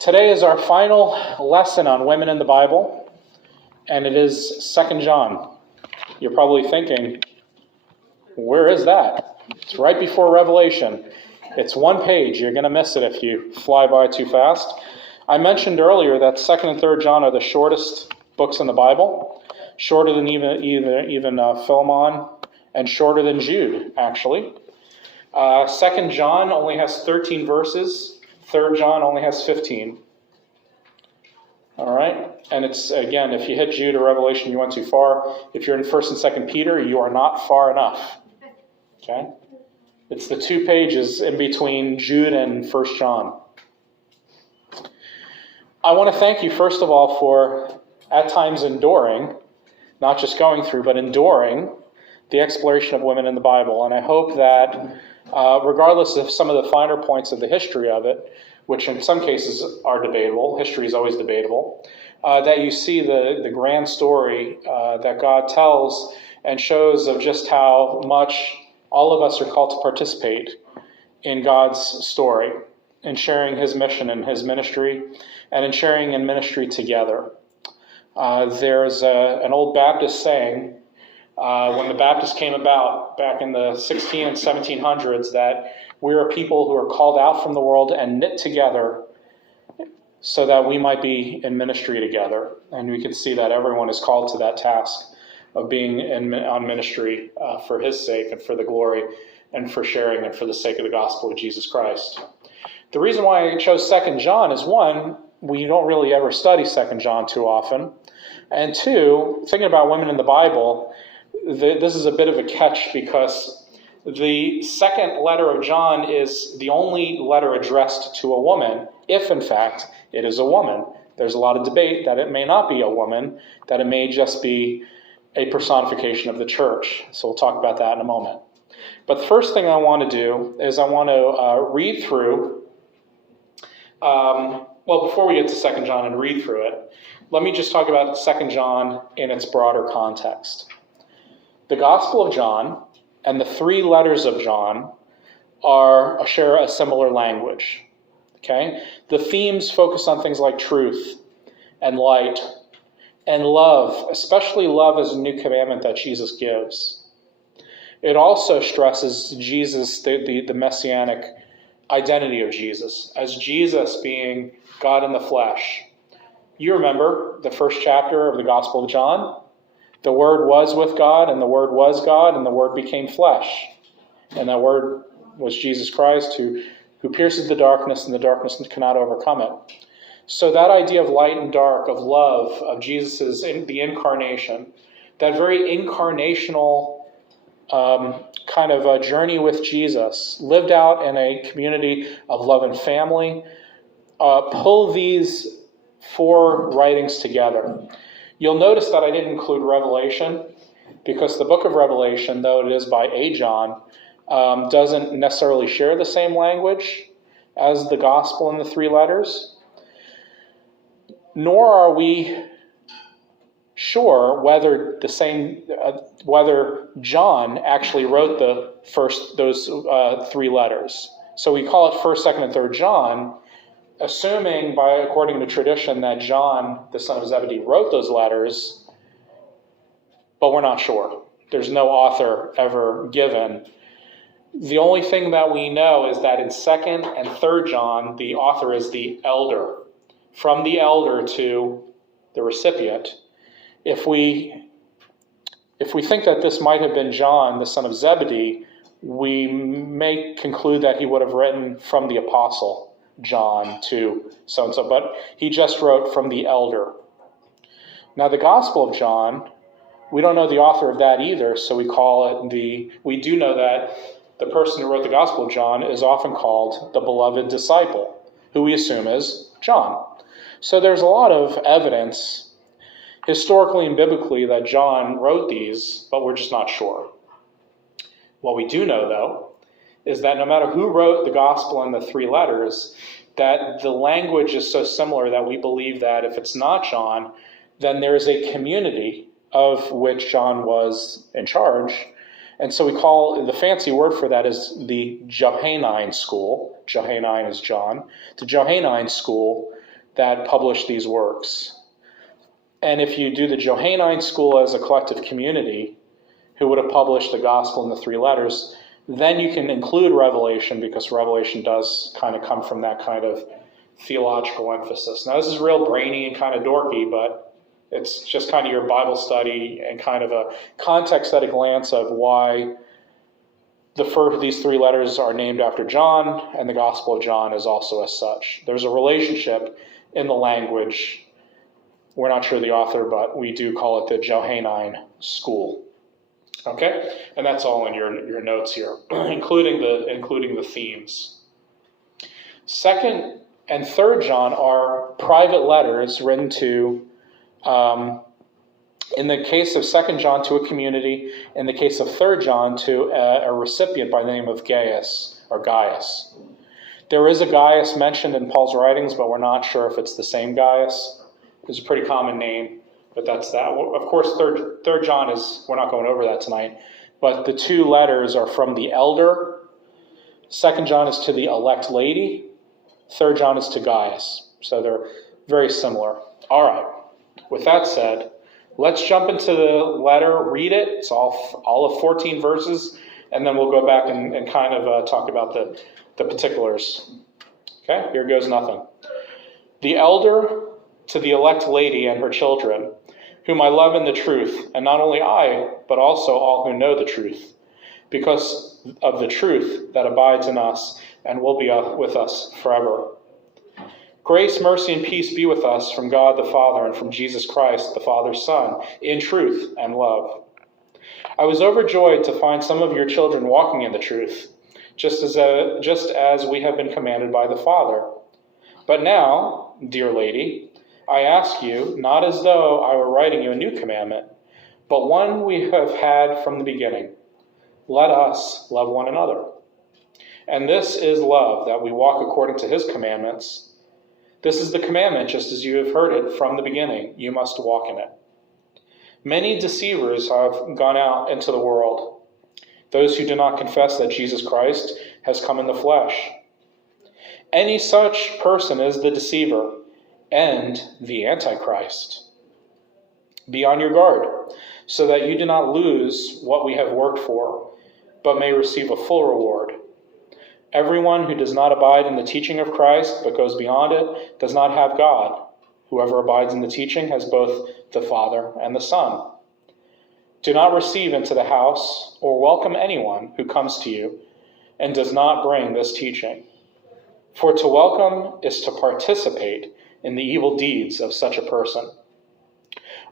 Today is our final lesson on women in the Bible, and it is 2 John. You're probably thinking, where is that? It's right before Revelation. It's one page. You're going to miss it if you fly by too fast. I mentioned earlier that 2nd and 3rd John are the shortest books in the Bible, shorter than even Philemon, and shorter than Jude, actually. 2nd John only has 13 verses. 3rd John only has 15. All right? And it's, again, if you hit Jude or Revelation, you went too far. If you're in 1st and 2nd Peter, you are not far enough. Okay? It's the 2 pages in between Jude and 1st John. I want to thank you, first of all, for at times enduring, not just going through, but enduring the exploration of women in the Bible. And I hope that regardless of some of the finer points of the history of it, which in some cases are debatable, history is always debatable, that you see the grand story that God tells and shows of just how much all of us are called to participate in God's story, in sharing his mission and his ministry, and in sharing in ministry together. There's an old Baptist saying, when the Baptists came about back in the 16 and 1700s, that we are people who are called out from the world and knit together so that we might be in ministry together. And we can see that everyone is called to that task of being on ministry for his sake and for the glory and for sharing and for the sake of the gospel of Jesus Christ. The reason why I chose 2 John is, one, we don't really ever study 2 John too often. And two, thinking about women in the Bible, this is a bit of a catch because the second letter of John is the only letter addressed to a woman, if in fact it is a woman. There's a lot of debate that it may not be a woman, that it may just be a personification of the church. So we'll talk about that in a moment. But the first thing I want to do is I want to read through, before we get to 2 John and read through it, let me just talk about 2 John in its broader context. The Gospel of John and the 3 letters of John share a similar language. Okay? The themes focus on things like truth and light and love, especially love as a new commandment that Jesus gives. It also stresses Jesus, the messianic identity of Jesus, as Jesus being God in the flesh. You remember the first chapter of the Gospel of John? The Word was with God, and the Word was God, and the Word became flesh. And that Word was Jesus Christ, who pierces the darkness, and the darkness cannot overcome it. So that idea of light and dark, of love, of Jesus' the incarnation, that very incarnational kind of a journey with Jesus, lived out in a community of love and family, pull these 4 writings together. You'll notice that I didn't include Revelation, because the book of Revelation, though it is by a John, doesn't necessarily share the same language as the gospel in the 3 letters. Nor are we sure whether whether John actually wrote those 3 letters. So we call it 1st, 2nd, and 3rd John, assuming, according to tradition, that John, the son of Zebedee, wrote those letters, but we're not sure. There's no author ever given. The only thing that we know is that in 2nd and 3rd John, the author is the elder. From the elder to the recipient. If we think that this might have been John, the son of Zebedee, we may conclude that he would have written from the apostle John to so-and-so, but he just wrote from the elder. Now, the Gospel of John, we don't know the author of that either, so we do know that the person who wrote the Gospel of John is often called the beloved disciple, who we assume is John. So there's a lot of evidence, historically and biblically, that John wrote these, but we're just not sure. What we do know, though, is that no matter who wrote the gospel in the 3 letters, that the language is so similar that we believe that if it's not John, then there is a community of which John was in charge. And so we call, the fancy word for that is the Johannine school. Johannine is John. The Johannine school that published these works. And if you do the Johannine school as a collective community, who would have published the gospel in the three letters, then you can include Revelation, because Revelation does kind of come from that kind of theological emphasis. Now, this is real brainy and kind of dorky, but it's just kind of your Bible study and kind of a context at a glance of why these three letters are named after John, and the Gospel of John is also as such. There's a relationship in the language. We're not sure the author, but we do call it the Johannine school. Okay? And that's all in your notes here, including the themes. 2nd and 3rd John are private letters written to, in the case of 2nd John, to a community. In the case of 3rd John, to a recipient by the name of Gaius, or Gaius. There is a Gaius mentioned in Paul's writings, but we're not sure if it's the same Gaius. It's a pretty common name, but that's that. Of course, 3rd John is, we're not going over that tonight, but the two letters are from the elder. 2nd John is to the elect lady. 3rd John is to Gaius. So they're very similar. All right. With that said, let's jump into the letter, read it. It's all of 14 verses, and then we'll go back and kind of talk about the particulars. Okay, here goes nothing. The elder to the elect lady and her children, whom I love in the truth, and not only I, but also all who know the truth, because of the truth that abides in us and will be with us forever. Grace, mercy, and peace be with us from God the Father and from Jesus Christ, the Father's Son, in truth and love. I was overjoyed to find some of your children walking in the truth, just as we have been commanded by the Father. But now, dear lady, I ask you, not as though I were writing you a new commandment, but one we have had from the beginning. Let us love one another. And this is love, that we walk according to his commandments. This is the commandment, just as you have heard it from the beginning. You must walk in it. Many deceivers have gone out into the world, those who do not confess that Jesus Christ has come in the flesh. Any such person is the deceiver and the Antichrist. Be on your guard, so that you do not lose what we have worked for, but may receive a full reward. Everyone who does not abide in the teaching of Christ, but goes beyond it, does not have God. Whoever abides in the teaching has both the Father and the Son. Do not receive into the house or welcome anyone who comes to you and does not bring this teaching. For to welcome is to participate in the evil deeds of such a person.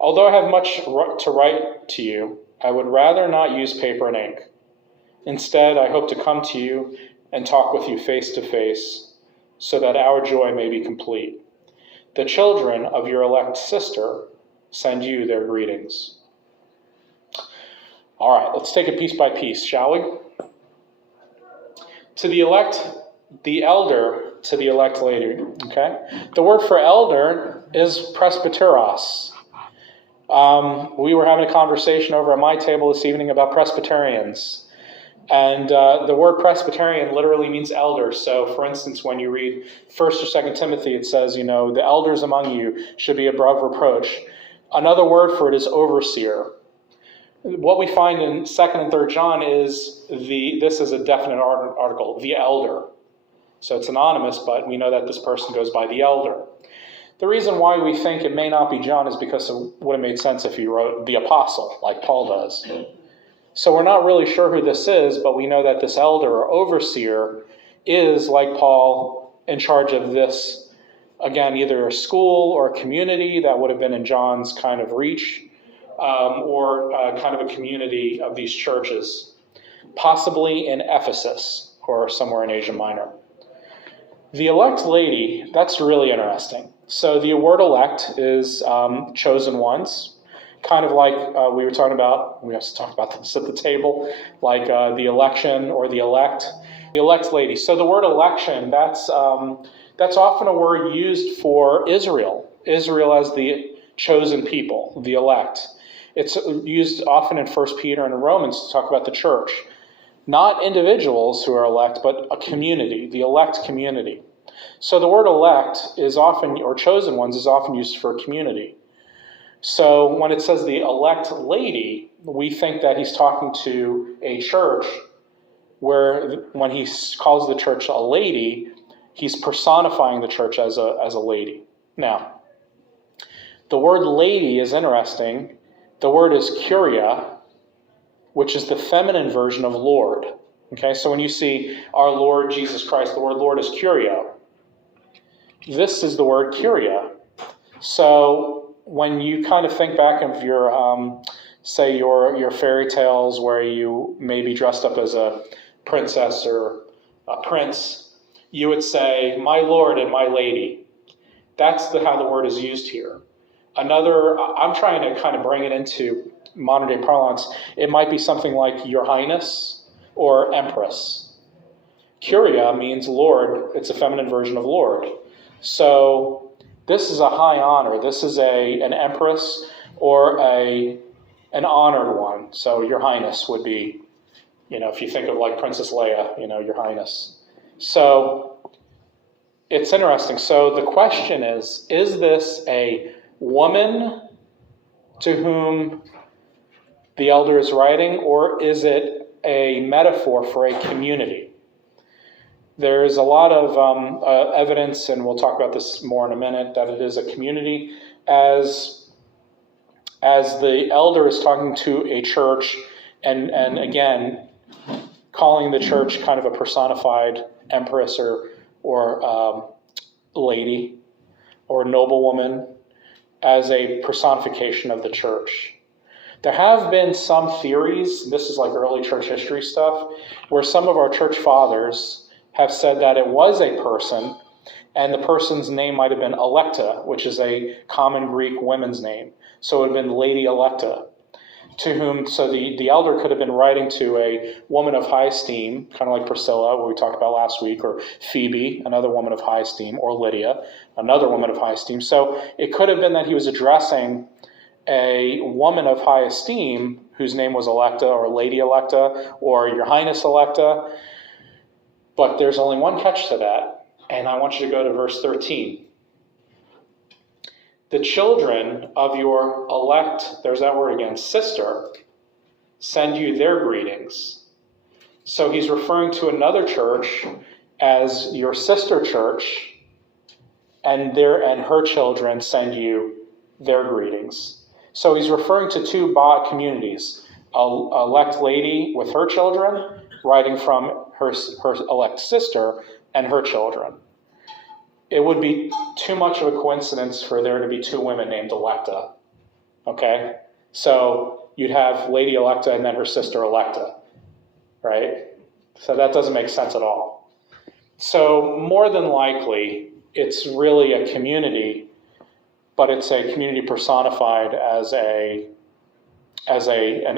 Although I have much to write to you, I would rather not use paper and ink. Instead, I hope to come to you and talk with you face to face, so that our joy may be complete. The children of your elect sister send you their greetings. All right, let's take it piece by piece, shall we? To the elect, the elder to the elect lady, okay? The word for elder is presbyteros. We were having a conversation over at my table this evening about Presbyterians. And the word Presbyterian literally means elder. So, for instance, when you read 1st or 2nd Timothy, it says, the elders among you should be above reproach. Another word for it is overseer. What we find in 2nd and 3rd John is this is a definite article, the elder. So it's anonymous, but we know that this person goes by the elder. The reason why we think it may not be John is because it would have made sense if he wrote the apostle, like Paul does. So we're not really sure who this is, but we know that this elder or overseer is, like Paul, in charge of this, again, either a school or a community that would have been in John's kind of reach, or kind of a community of these churches, possibly in Ephesus or somewhere in Asia Minor. The elect lady, that's really interesting. So the word elect is chosen ones. Kind of like we have to talk about this at the table, like the election or the elect lady. So the word election, that's often a word used for Israel as the chosen people, the elect. It's used often in 1 Peter and in Romans to talk about the church. Not individuals who are elect, but a community, the elect community. So the word elect is often, or chosen ones, is often used for community. So when it says the elect lady, we think that he's talking to a church where when he calls the church a lady, he's personifying the church as a lady. Now, the word lady is interesting. The word is curia, which is the feminine version of Lord. Okay, so when you see our Lord Jesus Christ, the word Lord is curio. This is the word curia. So when you kind of think back of your, say your fairy tales where you may be dressed up as a princess or a prince, you would say, my lord and my lady. That's how the word is used here. I'm trying to kind of bring it into modern day parlance. It might be something like your highness or empress. Curia means lord. It's a feminine version of lord. So this is a high honor. This is an empress or an honored one. So your highness would be, if you think of like Princess Leia, your highness. So it's interesting. So the question is this a woman to whom the elder is writing, or is it a metaphor for a community? There's a lot of evidence, and we'll talk about this more in a minute, that it is a community as the elder is talking to a church and again, calling the church kind of a personified empress or lady or noblewoman as a personification of the church. There have been some theories, this is like early church history stuff, where some of our church fathers have said that it was a person, and the person's name might have been Electa, which is a common Greek women's name. So it would have been Lady Electa, to whom, so the elder could have been writing to a woman of high esteem, kind of like Priscilla, what we talked about last week, or Phoebe, another woman of high esteem, or Lydia, another woman of high esteem. So it could have been that he was addressing a woman of high esteem whose name was Electa, or Lady Electa, or Your Highness Electa. But there's only one catch to that, and I want you to go to verse 13. The children of your elect, there's that word again, sister, send you their greetings. So he's referring to another church as your sister church, and her children send you their greetings. So he's referring to two communities, elect lady with her children, writing from her elect sister and her children. It would be too much of a coincidence for there to be two women named Electa. Okay? So you'd have Lady Electa and then her sister Electa, right? So that doesn't make sense at all. So more than likely, it's really a community, but it's a community personified as an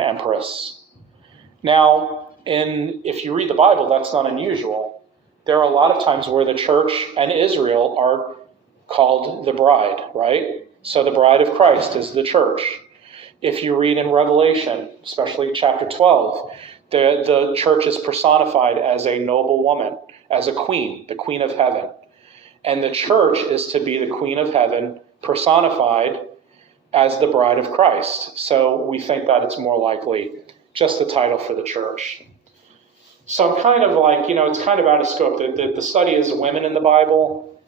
empress. Now, if you read the Bible, that's not unusual. There are a lot of times where the church and Israel are called the bride, right? So the bride of Christ is the church. If you read in Revelation, especially chapter 12, the church is personified as a noble woman, as a queen, the queen of heaven. And the church is to be the queen of heaven personified as the bride of Christ. So we think that it's more likely just the title for the church. So I'm kind of like, it's kind of out of scope. The study is women in the Bible,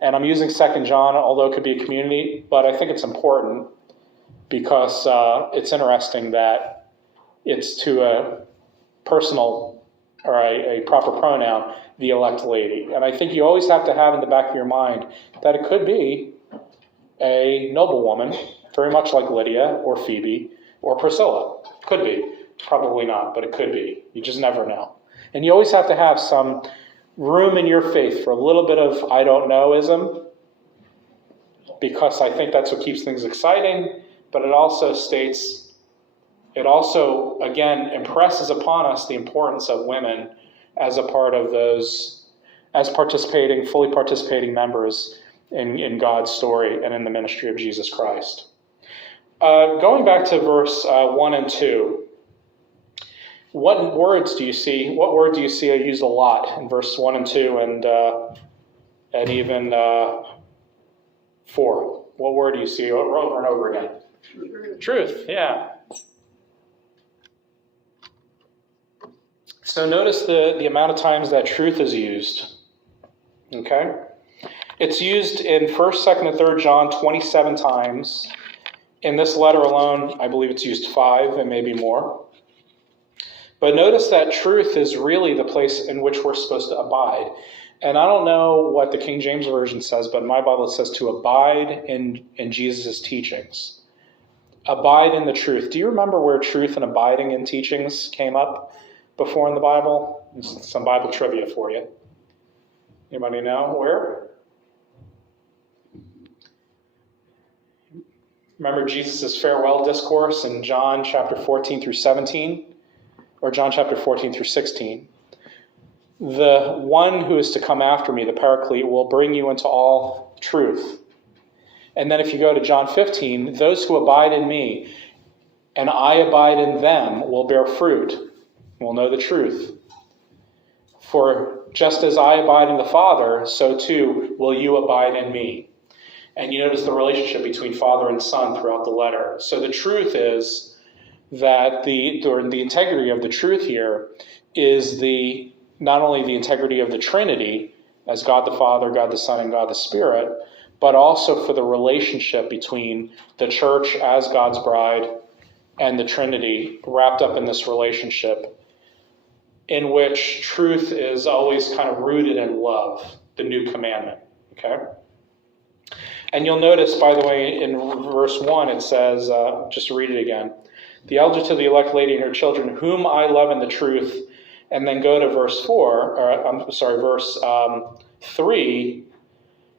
and I'm using 2 John, although it could be a community, but I think it's important because it's interesting that it's to a personal or a proper pronoun, the elect lady. And I think you always have to have in the back of your mind that it could be a noblewoman, very much like Lydia or Phoebe or Priscilla. Could be. Probably not, but it could be. You just never know. And you always have to have some room in your faith for a little bit of I don't know-ism, because I think that's what keeps things exciting, but it also again, impresses upon us the importance of women as a part of those, as fully participating members in God's story and in the ministry of Jesus Christ. Going back to verse 1 and 2, what word do you see used a lot in verse 1 and 2? And and even 4. What word do you see over and over again? Truth, yeah. So notice the amount of times that truth is used. Okay? It's used in 1st, 2nd, and 3rd John 27 times. In this letter alone, I believe it's used 5 and maybe more. But notice that truth is really the place in which we're supposed to abide. And I don't know what the King James Version says, but in my Bible it says to abide in Jesus' teachings. Abide in the truth. Do you remember where truth and abiding in teachings came up before in the Bible? Some Bible trivia for you. Anybody know where? Remember Jesus' farewell discourse in John chapter 14 through 17? Or John chapter 14 through 16. The one who is to come after me, the Paraclete, will bring you into all truth. And then if you go to John 15, those who abide in me and I abide in them will bear fruit, will know the truth. For just as I abide in the Father, so too will you abide in me. And you notice the relationship between Father and Son throughout the letter. So the truth is that the integrity of the truth here is not only the integrity of the Trinity, as God the Father, God the Son, and God the Spirit, but also for the relationship between the church as God's bride and the Trinity wrapped up in this relationship, in which truth is always kind of rooted in love, the new commandment. Okay? And you'll notice, by the way, in verse 1, it says, just to read it again, the elder to the elect lady and her children, whom I love in the truth. And then go to verse 3.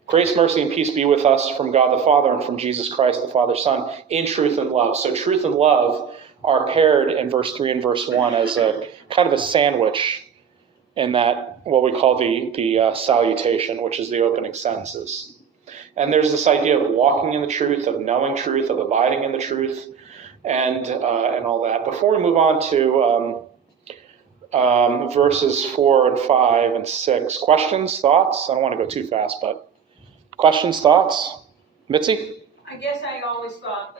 Grace, mercy, and peace be with us from God the Father and from Jesus Christ, the Father, Son, in truth and love. So truth and love are paired in verse 3 and verse 1 as a kind of a sandwich in that, what we call the salutation, which is the opening sentences. And there's this idea of walking in the truth, of knowing truth, of abiding in the truth, and all that. Before we move on to verses 4 and 5 and 6, questions, thoughts? I don't want to go too fast, but questions, thoughts? Mitzi? I guess I always thought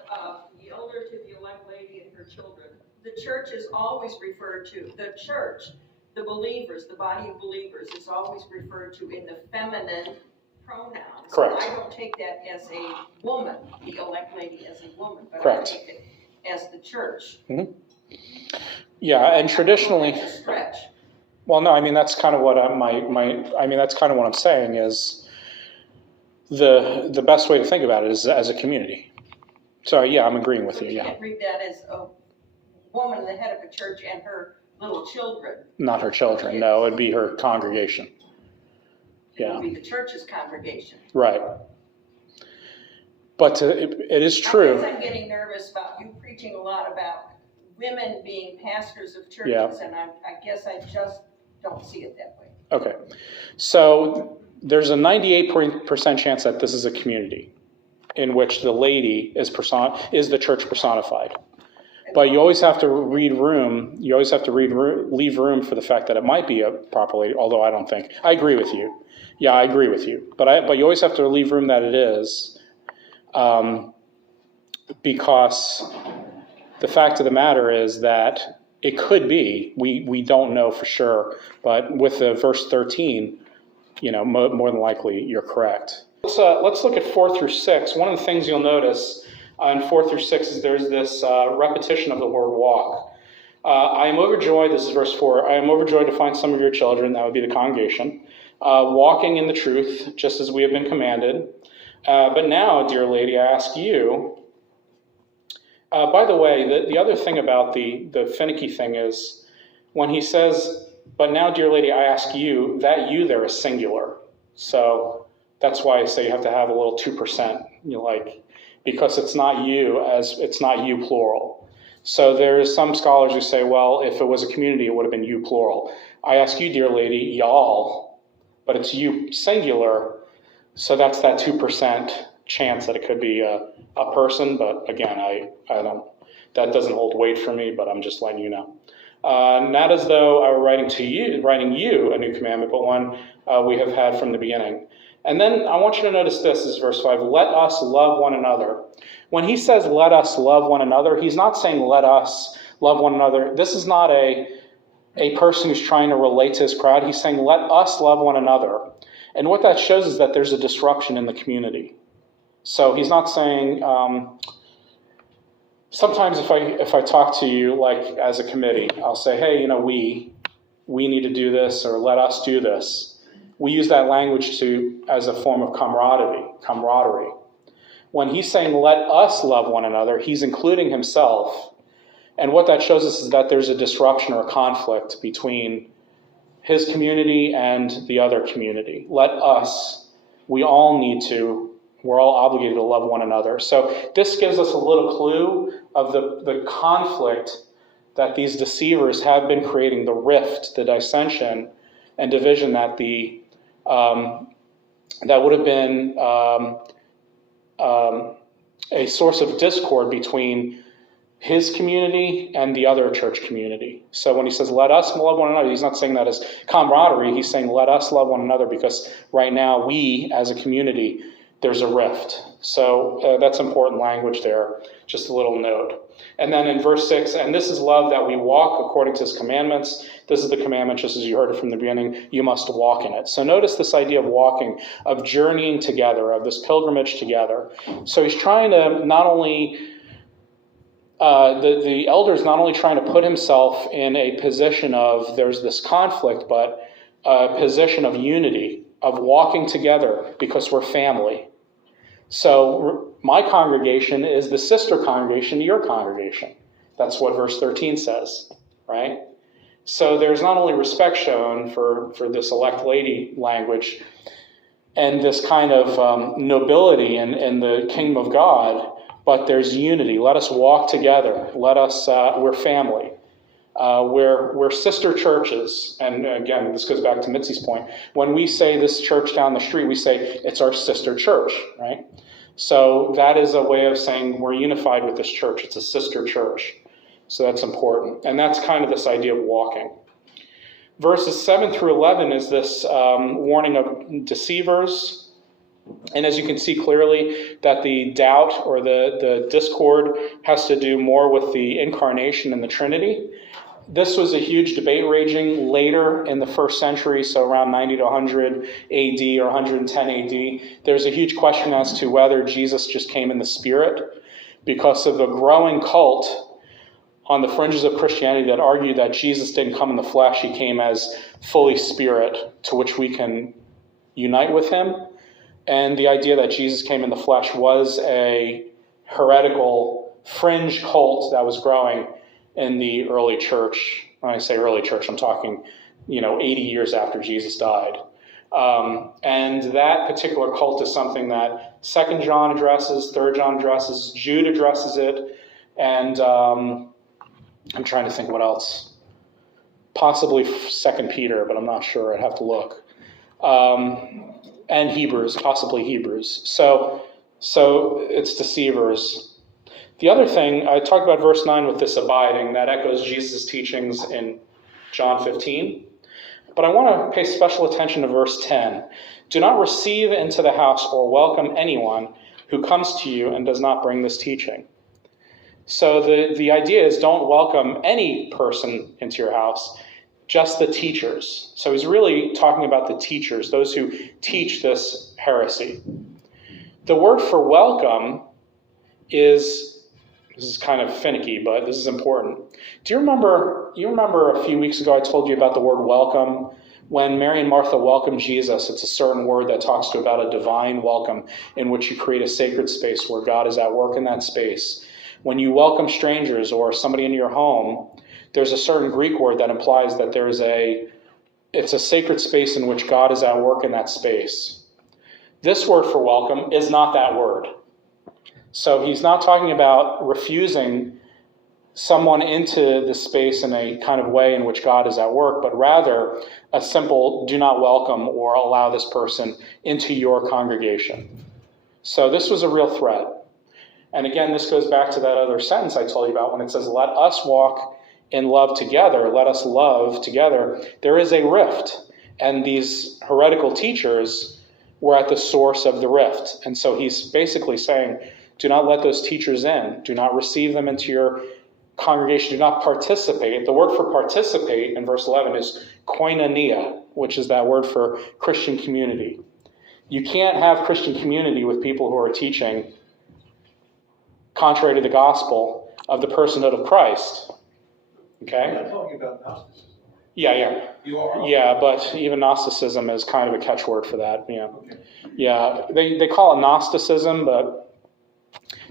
the elder to the elect lady and her children. The church is always referred to, the church, the believers, the body of believers is always referred to in the feminine pronouns. Correct. I don't take that as a woman, the elect lady as a woman, but Correct. I take it as the church. Mm-hmm. Yeah, and traditionally, It's a stretch. well, no, I mean that's kind of what that's kind of what I'm saying is the best way to think about it is as a community. So yeah, I'm agreeing with you. You Yeah, can't read that as a woman, the head of a church, and her little children. not her children. No, it'd be her congregation. It Yeah, would be the church's congregation. right. But it is I true. guess I'm getting nervous about you preaching a lot about women being pastors of churches, Yeah. and I guess I just don't see it that way. Okay, so there's a 98% chance that this is a community in which the lady is the church personified. But you always have to leave room for the fact that it might be a proper lady, although I don't think. I agree with you. Yeah, I agree with you. But you always have to leave room that it is, because the fact of the matter is that it could be. We don't know for sure. But with the verse 13, more than likely you're correct. Let's look at 4 through 6. One of the things you'll notice in 4 through 6 is there's this repetition of the word walk. I am overjoyed, this is verse 4, I am overjoyed to find some of your children, that would be the congregation, walking in the truth, just as we have been commanded. But now, dear lady, I ask you, by the way, the other thing about the finicky thing is, when he says, but now, dear lady, I ask you, that you there is singular. So that's why I say you have to have a little 2%, because it's not you plural. So there's some scholars who say, well, if it was a community, it would have been you plural. I ask you, dear lady, y'all, but it's you singular. So that's that 2% chance that it could be a person. But again, I don't. That doesn't hold weight for me. But I'm just letting you know. Not as though I were writing you a new commandment, but one we have had from the beginning. And then I want you to notice this is verse 5. Let us love one another. When he says let us love one another, he's not saying let us love one another. This is not a person who's trying to relate to his crowd. He's saying let us love one another. And what that shows is that there's a disruption in the community. So he's not saying, sometimes if I talk to you like as a committee, I'll say, hey, we need to do this, or let us do this. We use that language as a form of camaraderie. When he's saying let us love one another, he's including himself. And what that shows us is that there's a disruption or a conflict between his community and the other community. Let us, we're all obligated to love one another. So this gives us a little clue of the conflict that these deceivers have been creating, the rift, the dissension and division that would have been a source of discord between his community and the other church community. So when he says, let us love one another, he's not saying that as camaraderie. He's saying, let us love one another, because right now we, as a community, there's a rift. So that's important language there. Just a little note. And then in verse 6, and this is love, that we walk according to his commandments. This is the commandment, just as you heard it from the beginning, you must walk in it. So notice this idea of walking, of journeying together, of this pilgrimage together. So he's trying to not only... the elder is not only trying to put himself in a position of there's this conflict, but a position of unity, of walking together because we're family. So my congregation is the sister congregation to your congregation. That's what verse 13 says, right? So there's not only respect shown for this elect lady language and this kind of nobility in the kingdom of God, but there's unity. Let us walk together. Let us, we're family. We're sister churches. And again, this goes back to Mitzi's point. When we say this church down the street, we say it's our sister church, right? So that is a way of saying we're unified with this church. It's a sister church. So that's important. And that's kind of this idea of walking. Verses 7 through 11 is this warning of deceivers. And as you can see clearly, that the doubt or the discord has to do more with the incarnation and the Trinity. This was a huge debate raging later in the first century, so around 90 to 100 AD or 110 AD. There's a huge question as to whether Jesus just came in the Spirit, because of the growing cult on the fringes of Christianity that argued that Jesus didn't come in the flesh, he came as fully Spirit, to which we can unite with him. And the idea that Jesus came in the flesh was a heretical fringe cult that was growing in the early church. When I say early church, I'm talking, 80 years after Jesus died. And that particular cult is something that 2 John addresses, 3 John addresses, Jude addresses it, and I'm trying to think what else. Possibly 2 Peter, but I'm not sure. I'd have to look. And Hebrews, possibly Hebrews. So it's deceivers. The other thing, I talked about verse 9 with this abiding. That echoes Jesus' teachings in John 15. But I want to pay special attention to verse 10. Do not receive into the house or welcome anyone who comes to you and does not bring this teaching. So the idea is don't welcome any person into your house, just the teachers. So he's really talking about the teachers, those who teach this heresy. The word for welcome this is kind of finicky, but this is important. Do you remember a few weeks ago I told you about the word welcome? When Mary and Martha welcome Jesus, it's a certain word that talks about a divine welcome in which you create a sacred space where God is at work in that space. When you welcome strangers or somebody into your home, there's a certain Greek word that implies that it's a sacred space in which God is at work in that space. This word for welcome is not that word. So he's not talking about refusing someone into the space in a kind of way in which God is at work, but rather a simple do not welcome or allow this person into your congregation. So this was a real threat. And again, this goes back to that other sentence I told you about when it says, let us walk in love together, let us love together. There is a rift. And these heretical teachers were at the source of the rift. And so he's basically saying, do not let those teachers in. Do not receive them into your congregation. Do not participate. The word for participate in verse 11 is koinonia, which is that word for Christian community. You can't have Christian community with people who are teaching contrary to the gospel of the personhood of Christ. Okay? You're not talking about Gnosticism. Yeah. You are? Yeah, but even Gnosticism is kind of a catchword for that. Yeah. Okay. Yeah, they call it Gnosticism, but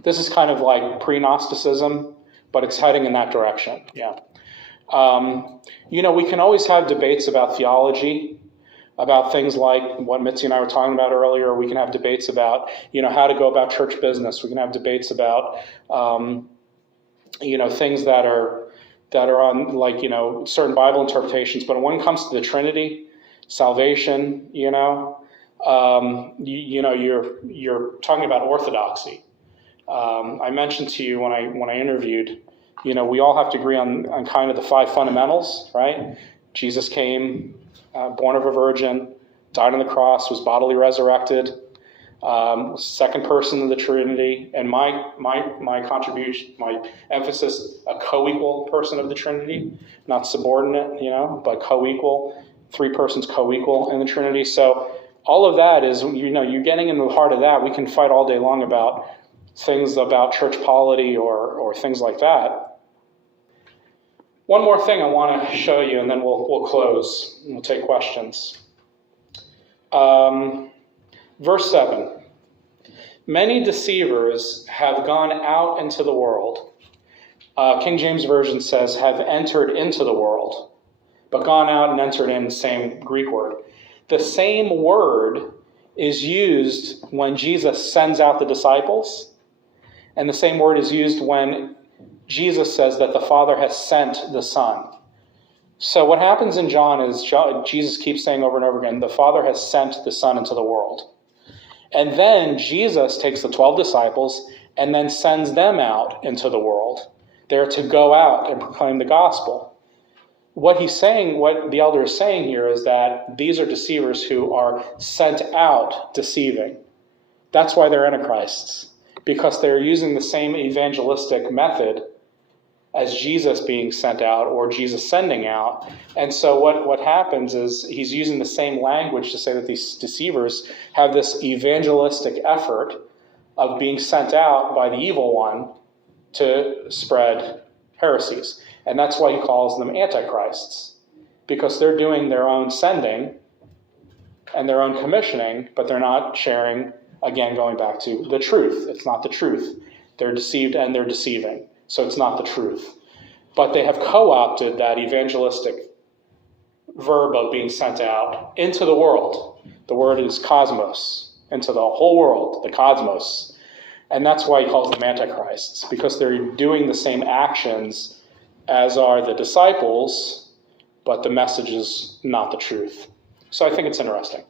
this is kind of like pre-Gnosticism, but it's heading in that direction. Yeah. We can always have debates about theology, about things like what Mitzi and I were talking about earlier. We can have debates about, how to go about church business. We can have debates about, things that are on, like, certain Bible interpretations. But when it comes to the Trinity, salvation, you're talking about orthodoxy. I mentioned to you when I interviewed, we all have to agree on kind of the 5 fundamentals, right? Jesus came, born of a virgin, died on the cross, was bodily resurrected, second person of the Trinity, and my contribution, my emphasis, a co-equal person of the Trinity, not subordinate, but co-equal, 3 persons co-equal in the Trinity. So all of that is, you're getting into the heart of that. We can fight all day long about things about church polity or things like that. One more thing I want to show you, and then we'll close, and we'll take questions. Verse 7. Many deceivers have gone out into the world. King James Version says have entered into the world, but gone out and entered in, the same Greek word. The same word is used when Jesus sends out the disciples, and the same word is used when Jesus says that the Father has sent the Son. So what happens in John is Jesus keeps saying over and over again, the Father has sent the Son into the world. And then Jesus takes the 12 disciples and then sends them out into the world. They're to go out and proclaim the gospel. What the elder is saying here is that these are deceivers who are sent out deceiving. That's why they're antichrists, because they're using the same evangelistic method as Jesus being sent out or Jesus sending out. And so what happens is he's using the same language to say that these deceivers have this evangelistic effort of being sent out by the evil one to spread heresies. And that's why he calls them antichrists, because they're doing their own sending and their own commissioning, but they're not sharing, again, going back to the truth. It's not the truth. They're deceived and they're deceiving. So it's not the truth. But they have co-opted that evangelistic verb of being sent out into the world. The word is cosmos, into the whole world, the cosmos. And that's why he calls them antichrists, because they're doing the same actions as are the disciples, but the message is not the truth. So I think it's interesting.